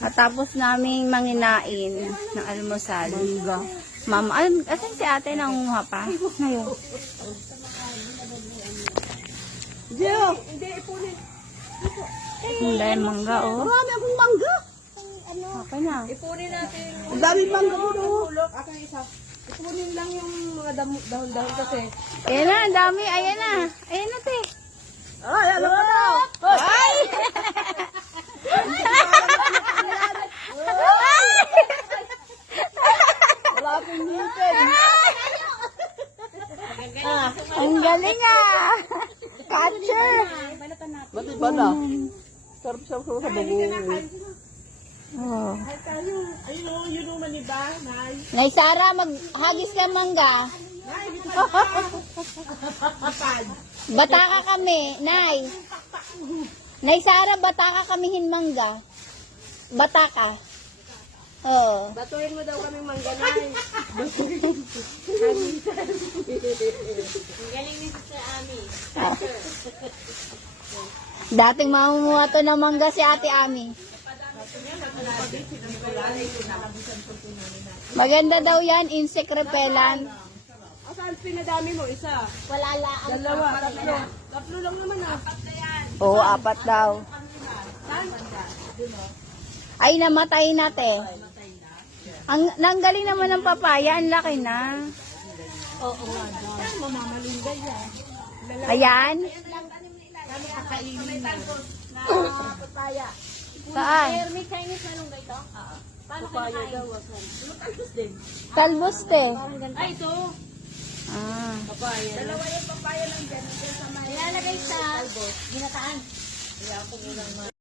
Matapos naming manginain ng almusal. Ma'am, asan si ate nangunguha pa? Ngayon. Hindi, ipunin. Ang dahil mangga, oh. Marami akong mangga. Okay na. Ipunin natin. Ang daming mangga mo doon. Akin isa. Ipunin lang yung mga dahon-dahon kasi. Ayan na, ang dami. Ayan na. Ayan na, te. Ay, alam mo na. Ay! Wala akong ngipin. Ang galing ah! Catcher! Ba't iba na? Sarap-sarap sa bago. Oh. Ayun, yun naman iba. Nay Sara, maghagis ka mangga. Bataka kami, Nay. Nay Sara, bataka kami hinmangga. Bataka. Oh. Batuhin mo daw kami mangganay. Ang galing ni Sister Ami. Dating mamumuha to ng mangga si Ate Ami. Maganda daw yan, insect repellent. Saan pinadami mo? Isa? Wala lang. Dalawa? Tatlo? Tatlo lang naman ah. Oo, 4 daw. Ay, namatay na, te. Nanggaling naman ng papaya, ang laki na. Oo nga. Mamamalingay yan. Ayan. Kakainin na. Papaya. Saan? May Chinese na lungga ito? Paano papaya daw? Talbos din. Talbos, te. Ay, ito. Ah. Papaya. Dalawa yung papaya lang dyan. Nilalagay sa ginataan. Kaya ako